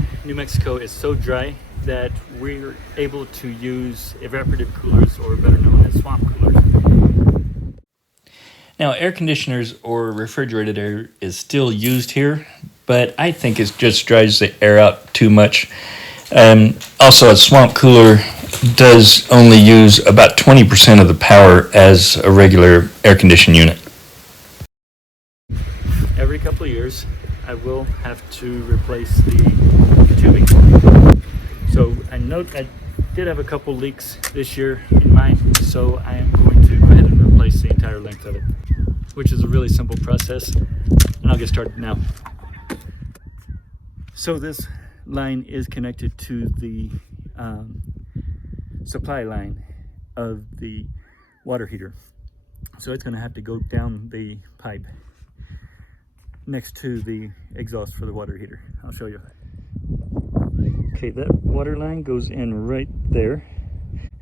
in New Mexico is so dry that we're able to use evaporative coolers, or better known as swamp coolers. Now, air conditioners or refrigerated air is still used here, but I think it just dries the air out too much. Also, a swamp cooler does only use about 20% of the power as a regular air conditioning unit. Every couple of years, I will have to replace the tubing. So I did have a couple leaks this year in mine, so I am going to go ahead and replace the entire length of it, which is a really simple process, and I'll get started now. So this line is connected to the supply line of the water heater. So it's going to have to go down the pipe next to the exhaust for the water heater. I'll show you. Okay, that water line goes in right there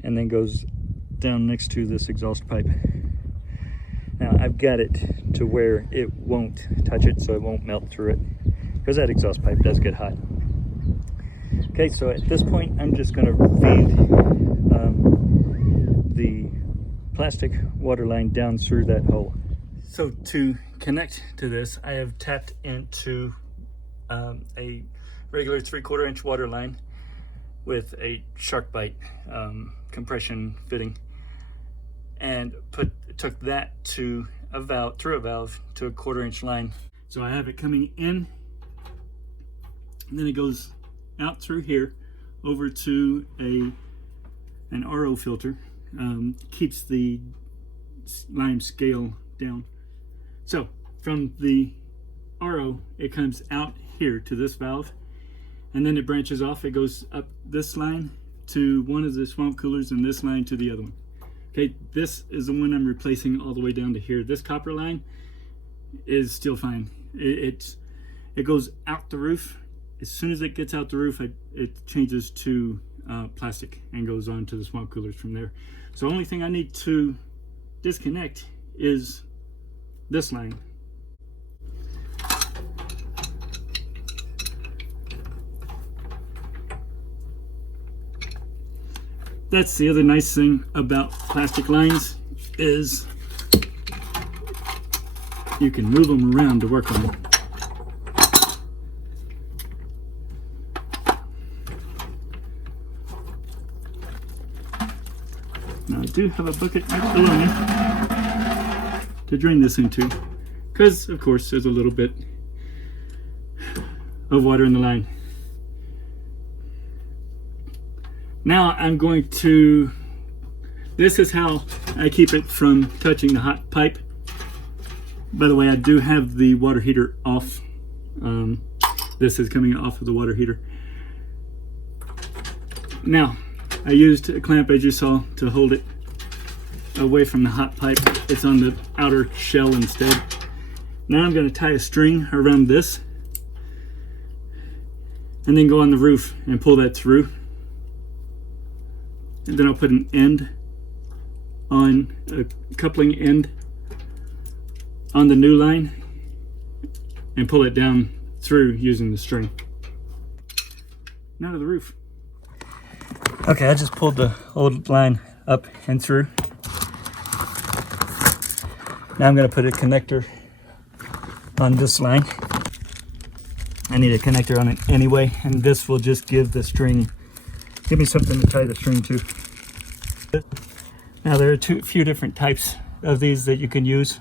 and then goes down next to this exhaust pipe. Now I've got it to where it won't touch it, so it won't melt through it, because that exhaust pipe does get hot. Okay, so at this point I'm just going to feed the plastic water line down through that hole. So to connect to this, I have tapped into a regular 3/4 inch water line with a SharkBite compression fitting, and took that to a valve, through a valve, to a 1/4 inch line. So I have it coming in, and then it goes out through here over to an RO filter, keeps the lime scale down. So from the RO, it comes out here to this valve, and then it branches off. It goes up this line to one of the swamp coolers, and this line to the other one. Okay, this is the one I'm replacing all the way down to here. This copper line is still fine. It goes out the roof. As soon as it gets out the roof, it changes to plastic and goes on to the swamp coolers from there. So the only thing I need to disconnect is this line. That's the other nice thing about plastic lines, is you can move them around to work on them. Now I do have a bucket right below me to drain this into, because of course there's a little bit of water in the line. Now I'm going to, this is how I keep it from touching the hot pipe. By the way, I do have the water heater off. This is coming off of the water heater. Now, I used a clamp, as you saw, to hold it away from the hot pipe. It's on the outer shell instead. Now I'm going to tie a string around this, and then go on the roof and pull that through. And then I'll put an end on, a coupling end on the new line, and pull it down through using the string. Now to the roof. Okay, I just pulled the old line up and through. Now I'm going to put a connector on this line. I need a connector on it anyway, and this will just give the string, give me something to tie the string to. Now there are a few different types of these that you can use.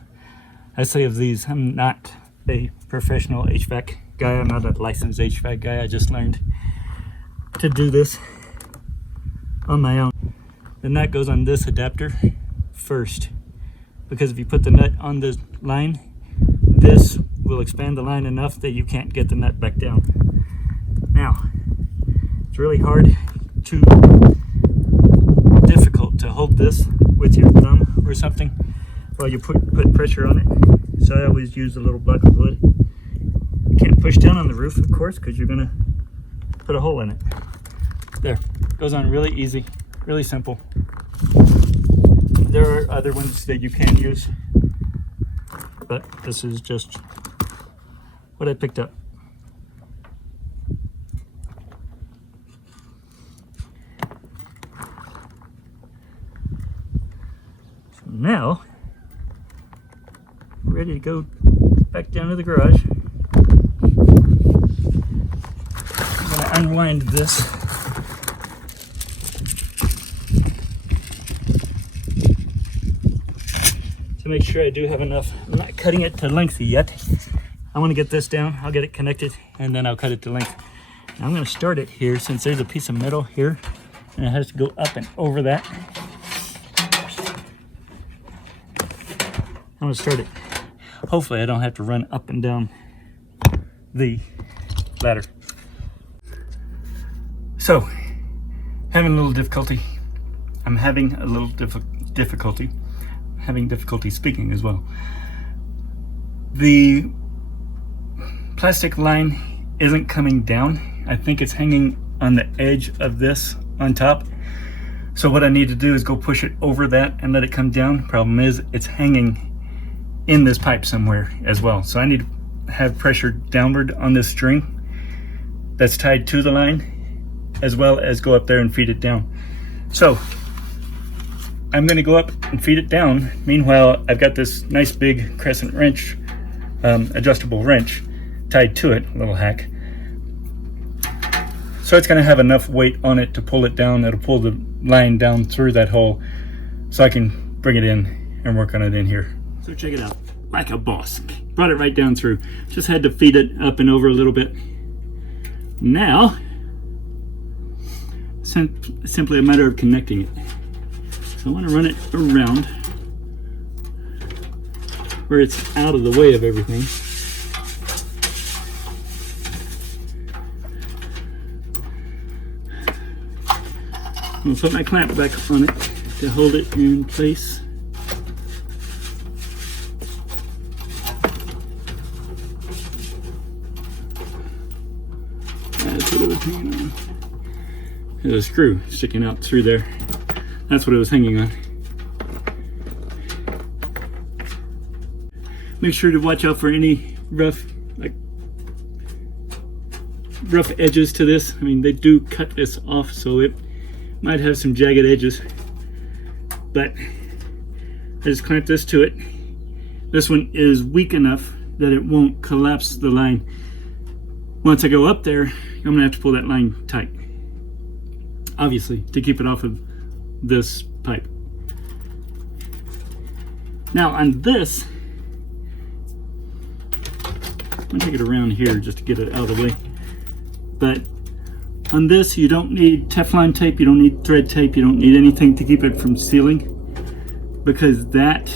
I say of these, I'm not a professional HVAC guy. I'm not a licensed HVAC guy. I just learned to do this on my own. The nut goes on this adapter first, because if you put the nut on the line, this will expand the line enough that you can't get the nut back down. Now, it's really difficult to hold this with your thumb or something while you put pressure on it. So I always use a little block of wood. You can't push down on the roof, of course, because you're gonna put a hole in it. There, goes on really easy, really simple. There are other ones that you can use, but this is just what I picked up. Now, ready to go back down to the garage. I'm going to unwind this. To make sure I do have enough. I'm not cutting it to length yet. I want to get this down. I'll get it connected and then I'll cut it to length. Now I'm going to start it here since there's a piece of metal here and it has to go up and over that. I'm going to start it. Hopefully I don't have to run up and down the ladder. So, having a little difficulty. I'm having a little difficulty. Having difficulty speaking as well. The plastic line isn't coming down. I think it's hanging on the edge of this on top. So what I need to do is go push it over that and let it come down. Problem is it's hanging in this pipe somewhere as well. So I need to have pressure downward on this string that's tied to the line, as well as go up there and feed it down. So I'm going to go up and feed it down. Meanwhile, I've got this nice big crescent wrench, adjustable wrench tied to it, a little hack. So it's going to have enough weight on it to pull it down. It'll pull the line down through that hole so I can bring it in and work on it in here. So check it out, like a boss. Brought it right down through. Just had to feed it up and over a little bit. Now, simply a matter of connecting it. So I want to run it around where it's out of the way of everything. I'm going to put my clamp back on it to hold it in place. That's what it was hanging on. There's a screw sticking out through there. That's what it was hanging on. Make sure to watch out for any rough edges to this. I mean, they do cut this off, so it might have some jagged edges. But I just clamped this to it. This one is weak enough that it won't collapse the line. Once I go up there, I'm gonna have to pull that line tight. Obviously, to keep it off of this pipe. Now on this, I'm gonna take it around here just to get it out of the way. But on this, you don't need Teflon tape, you don't need thread tape, you don't need anything to keep it from sealing, because that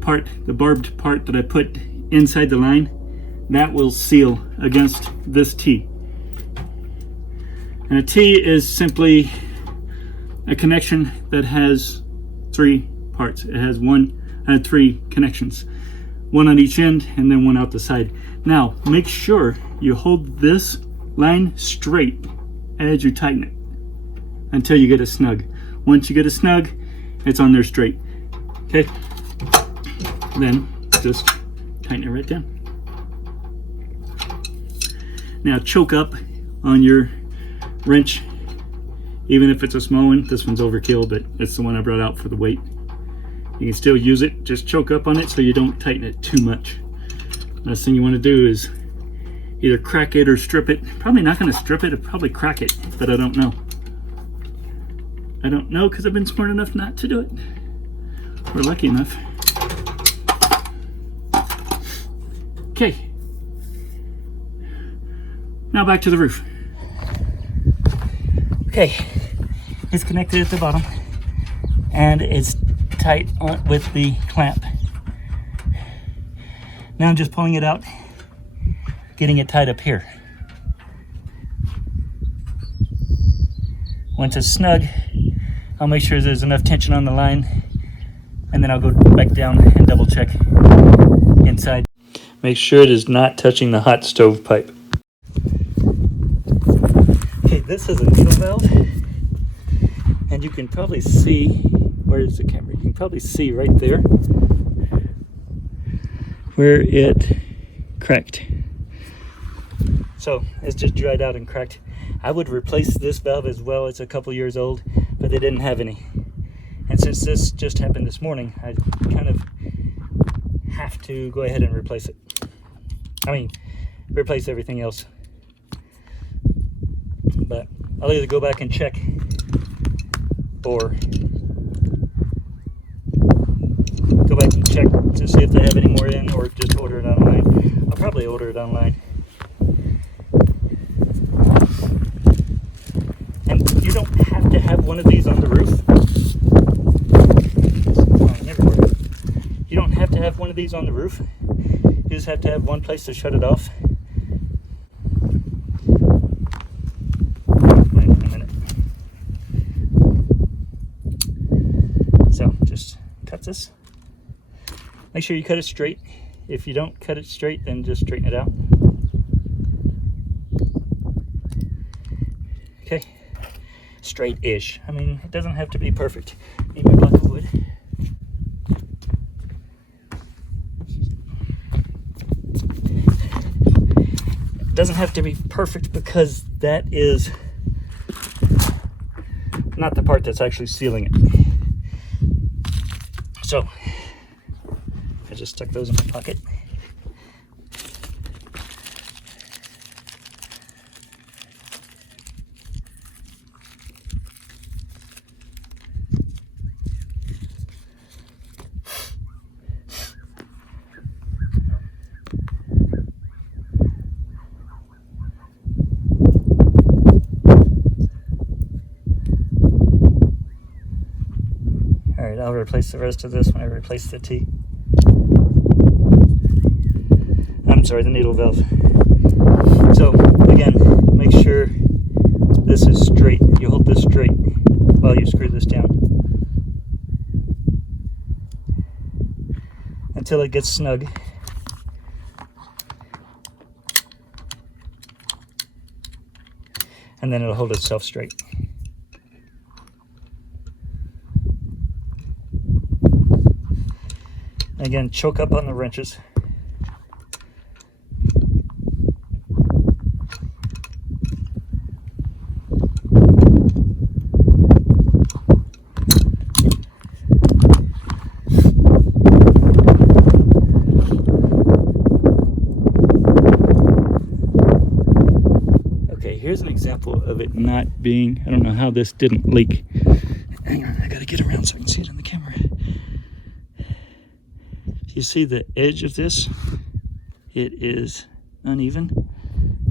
part, the barbed part that I put inside the line, that will seal against this T. And a T is simply a connection that has 3 parts. It has 3 connections, one on each end and then one out the side. Now make sure you hold this line straight as you tighten it until you get it snug. Once you get it snug, it's on there straight. Okay, then just tighten it right down. Now choke up on your wrench. Even if it's a small one, this one's overkill, but it's the one I brought out for the weight. You can still use it, just choke up on it so you don't tighten it too much. Last thing you want to do is either crack it or strip it. Probably not going to strip it, I'll probably crack it, but I don't know. I don't know because I've been smart enough not to do it. We're lucky enough. Okay. Now back to the roof. Okay, it's connected at the bottom and it's tight on with the clamp. Now I'm just pulling it out, getting it tied up here. Once it's snug, I'll make sure there's enough tension on the line, and then I'll go back down and double check inside. Make sure it is not touching the hot stove pipe. Okay, this is a needle valve, and you can probably see, where's the camera? You can probably see right there where it cracked. So it's just dried out and cracked. I would replace this valve as well. It's a couple years old, but they didn't have any. And And since this just happened this morning, I kind of have to go ahead and replace it. I mean, replace everything else. But I'll either go back and check or go back and check to see if they have any more in, or just order it online. I'll probably order it online. And you don't have to have one of these on the roof. You don't have to have one of these on the roof. You just have to have one place to shut it off. Wait a minute. So just cut this. Make sure you cut it straight. If you don't cut it straight, then just straighten it out. Okay, straight-ish. I mean, it doesn't have to be perfect. Need my block of wood. It doesn't have to be perfect because that is not the part that's actually sealing it. So I just stuck those in my pocket. Alright, I'll replace the rest of this when I replace the T. I'm sorry, the needle valve. So, again, make sure this is straight. You hold this straight while you screw this down until it gets snug. And then it'll hold itself straight. Again, choke up on the wrenches. Okay, here's an example of it not being, I don't know how this didn't leak. Hang on, I gotta get around so I can see it on the camera. You see the edge of this? It is uneven.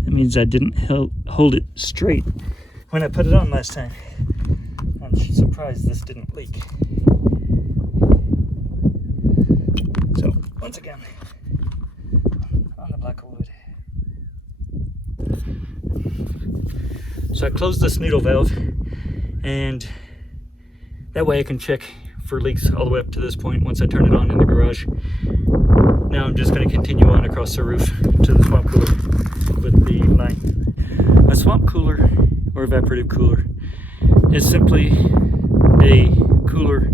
That means I didn't hold it straight when I put it on last time. I'm surprised this didn't leak. So, once again, on the block of wood. So I closed this needle valve, and that way I can check for leaks all the way up to this point once I turn it on in the garage. Now I'm just going to continue on across the roof to the swamp cooler with the line. A swamp cooler or evaporative cooler is simply a cooler.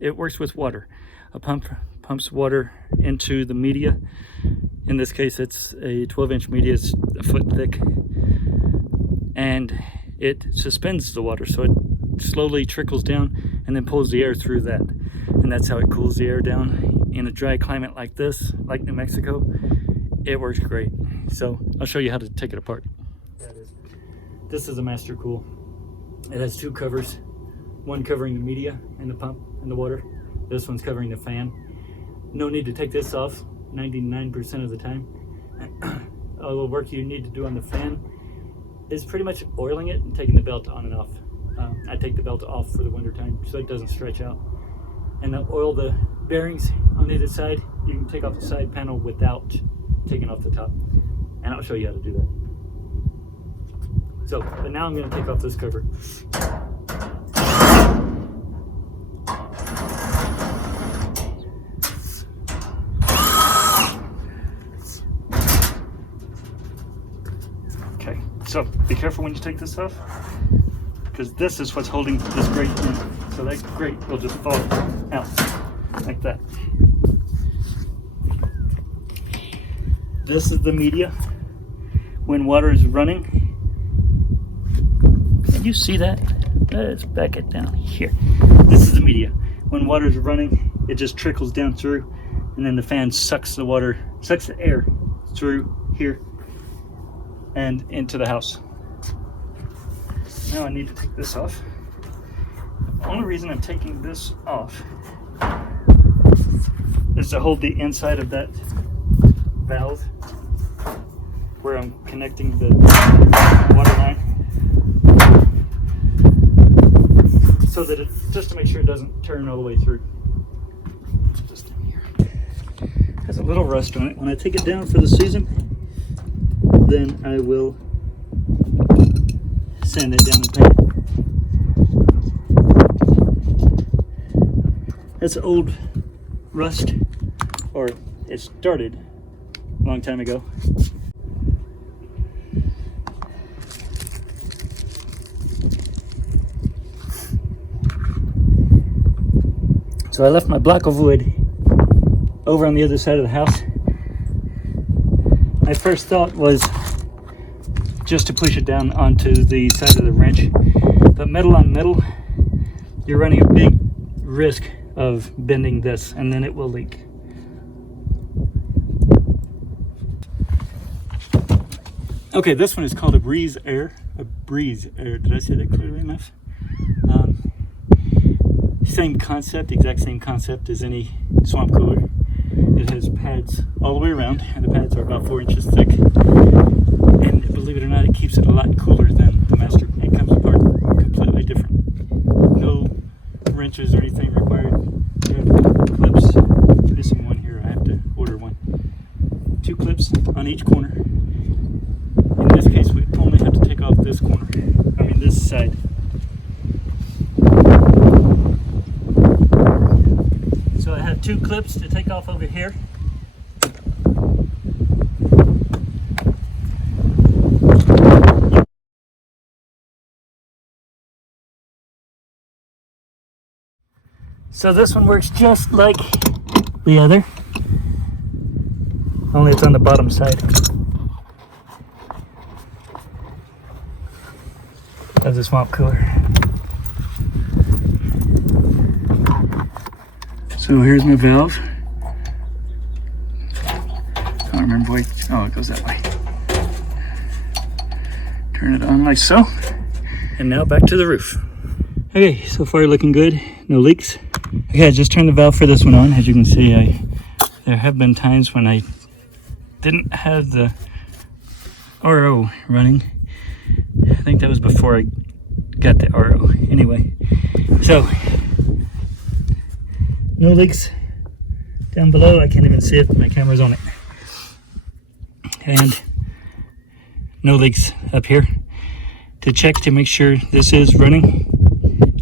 It works with water. A pump pumps water into the media. In this case it's a 12-inch media, it's a foot thick, and it suspends the water so it slowly trickles down and then pulls the air through that, and that's how it cools the air down. In a dry climate like this, like New Mexico, it works great. So I'll show you how to take it apart. This is a Master Cool. It has two covers, one covering the media and the pump and the water. This one's covering the fan. No need to take this off 99% of the time. All the work you need to do on the fan is pretty much oiling it and taking the belt on and off. I take the belt off for the winter time so it doesn't stretch out. And to oil the bearings on either side, you can take off the side panel without taking off the top. And I'll show you how to do that. So, but now I'm going to take off this cover. Okay, so be careful when you take this off, because this is what's holding this grate in. So that grate will just fall out like that. This is the media when water is running. Can you see that? let's back it down here. This is the media. When water's running, it just trickles down through, and then the fan sucks the air through here and into the house. Now I need to take this off. The only reason I'm taking this off is to hold the inside of that valve where I'm connecting the water line, so that just to make sure it doesn't turn all the way through. It's just in here. It has a little rust on it. When I take it down for the season, then I will sand it down and paint it. It's old rust, or it started a long time ago. So I left my block of wood over on the other side of the house. My first thought was just to push it down onto the side of the wrench. But metal on metal, you're running a big risk of bending this, and then it will leak. Okay, this one is called a Breeze Air. A Breeze Air. Did I say that clearly enough? Same concept, exact same concept as any swamp cooler. It has pads all the way around, and the pads are about 4 inches thick. And believe it or not, it keeps it a lot cooler than the Master. It comes apart completely different. No wrenches or anything required. You have clips. Missing one here. I have to order one. 2 clips on each corner. In this case, we only have to take off this corner. I mean, this side. So I have 2 clips to take off over here. So this one works just like the other, only it's on the bottom side of the swamp cooler. So here's my valve. I don't remember which. Oh, it goes that way. Turn it on like so. And now back to the roof. Okay, so far looking good. No leaks. Okay, I just turned the valve for this one on. As you can see, there have been times when I didn't have the RO running. I think that was before I got the RO. Anyway, so no leaks down below. I can't even see it. My camera's on it. And no leaks up here. To check to make sure this is running,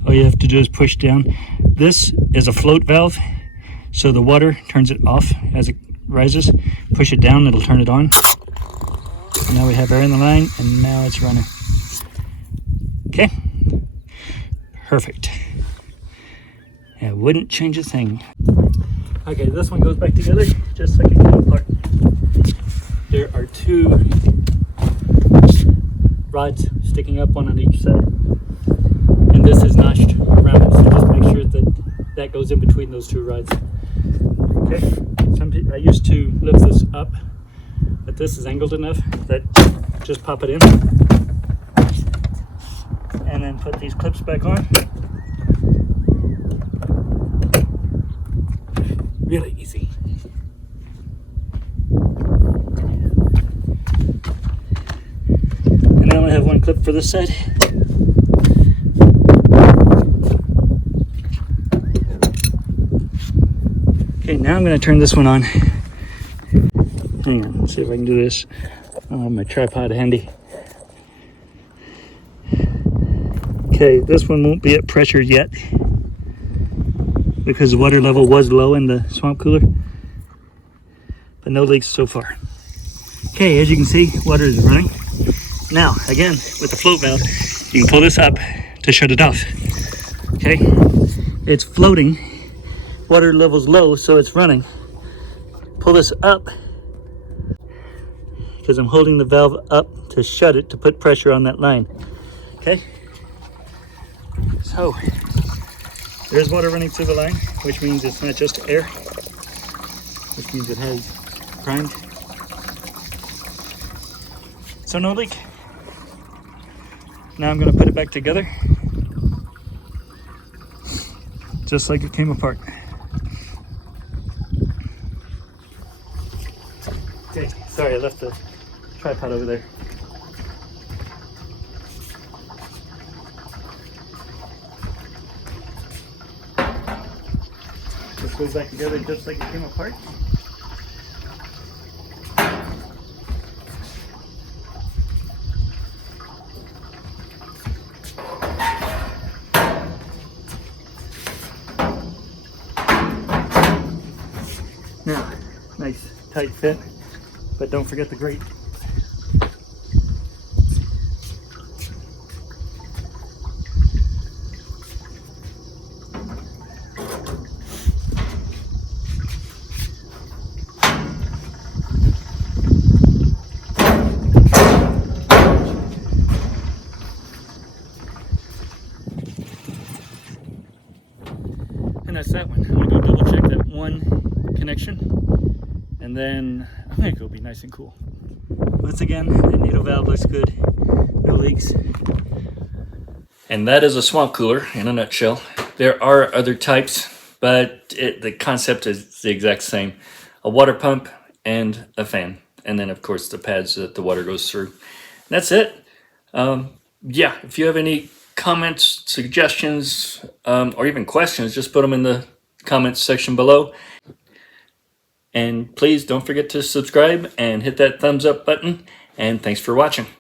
all you have to do is push down. This is a float valve, so the water turns it off as it rises. Push it down, it'll turn it on. And now we have air in the line, and now it's running. Okay, perfect. I wouldn't change a thing. Okay, this one goes back together just like it came apart. There are 2 rods sticking up, one on each side, and this is notched around, so just make sure that that goes in between those 2 rods. Okay, I used to lift this up, but this is angled enough that just pop it in and then put these clips back on. Really easy. And I only have 1 clip for this side. Okay, now I'm going to turn this one on. Hang on, let's see if I can do this. I don't have my tripod handy. Okay, this one won't be at pressure yet because the water level was low in the swamp cooler, but no leaks so far. Okay, as you can see, water is running. Now, again, with the float valve, you can pull this up to shut it off. Okay, it's floating, water level's low, so it's running. Pull this up, because I'm holding the valve up to shut it to put pressure on that line. Okay, So there's water running through the line, which means it's not just air, which means it has primed. So no leak. Now I'm going to put it back together, just like it came apart. Okay, sorry, I left the tripod over there. This goes back together just like it came apart. Now, nice tight fit, but don't forget the grate. And that's that one. I'm gonna go double check that one connection, and then I'm gonna go be nice and cool. Once again, the needle valve looks good, no leaks. And that is a swamp cooler in a nutshell. There are other types, but the concept is the exact same. A water pump and a fan. And then of course the pads that the water goes through. And that's it. Yeah, if you have any comments, suggestions, or even questions, just put them in the comments section below. And please don't forget to subscribe and hit that thumbs up button. And thanks for watching.